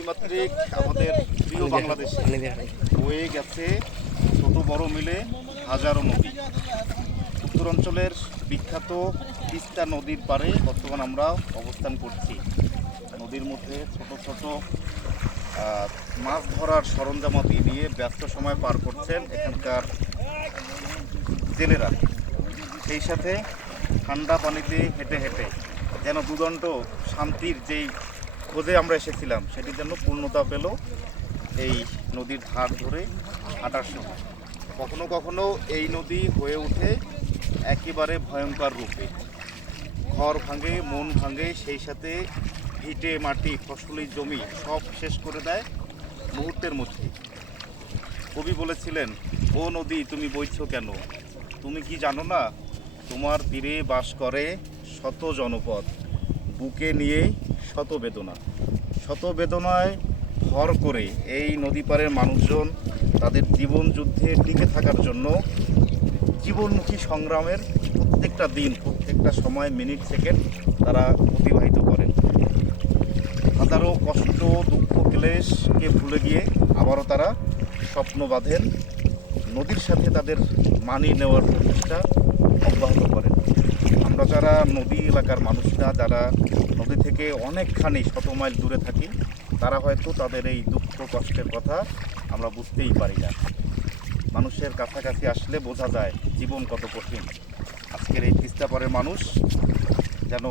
নদীমাতৃক আমাদের প্রিয় বাংলাদেশে বয়ে গেছে ছোট বড় মিলে হাজারো নদী। উত্তরাঞ্চলের বিখ্যাত তিস্তা নদীর পাড়ে বর্তমান আমরা অবস্থান করছি। নদীর মধ্যে ছোট ছোট মাছ ধরার সরঞ্জামাদি নিয়ে ব্যস্ত সময় পার করছেন এখানকার জেলেরা। সেই সাথে ঠান্ডা পানিতে হেঁটে হেঁটে যেন দুদণ্ড শান্তির যেই খোঁজে আমরা এসেছিলাম সেটি যেন পূর্ণতা পেল এই নদীর ধার ধরে হাঁটার সময়। কখনো কখনো এই নদী হয়ে ওঠে একেবারে ভয়ঙ্কর রূপে। ঘর ভাঙে, মন ভাঙে, সেই সাথে ভিটে মাটি, ফসলি জমি সব শেষ করে দেয় মুহূর্তের মধ্যে। কবি বলেছিলেন, ও নদী তুমি বইছো কেন, তুমি কি জানো না তোমার তীরে বাস করে শত জনপদ, বুকে নিয়ে শত বেদনা। শত বেদনায় ভর করে এই নদী পাড়ের মানুষজন তাদের জীবন যুদ্ধে টিকে থাকার জন্য জীবনমুখী সংগ্রামের প্রত্যেকটা দিন, প্রত্যেকটা সময়, মিনিট, সেকেন্ড তারা অতিবাহিত করেন। হাজারো কষ্ট, দুঃখ, ক্লেশকে ভুলে গিয়ে আবারও তারা স্বপ্ন বাঁধেন, নদীর সাথে তাদের মানিয়ে নেওয়ার প্রচেষ্টা অব্যাহত করেন। আমরা যারা নদী এলাকার মানুষরা, যারা নদী থেকে অনেকখানি শত মাইল দূরে থাকি, তারা হয়তো তাদের এই দুঃখ কষ্টের কথা আমরা বুঝতেই পারি না। মানুষের কাছাকাছি আসলে বোঝা যায় জীবন কত কঠিন। আজকের এই তিস্তা পাড়ের মানুষ যেন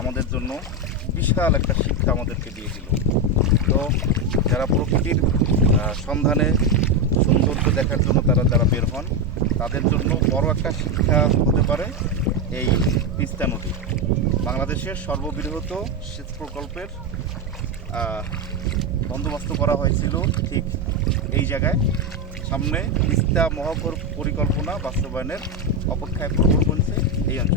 আমাদের জন্য বিশাল একটা শিক্ষা আমাদেরকে দিয়ে দিল। তো যারা প্রকৃতির সন্ধানে সৌন্দর্য দেখার জন্য যারা বের হন, তাদের জন্য বড় একটা শিক্ষা হতে পারে এই তিস্তা নদী। বাংলাদেশের সর্ববৃহৎ সেচ প্রকল্পের বন্দোবস্ত করা হয়েছিল ঠিক এই জায়গায়। সামনে তিস্তা মহাপরিকল্পনা বাস্তবায়নের অপেক্ষায় প্রবল বলছে এই অঞ্চল।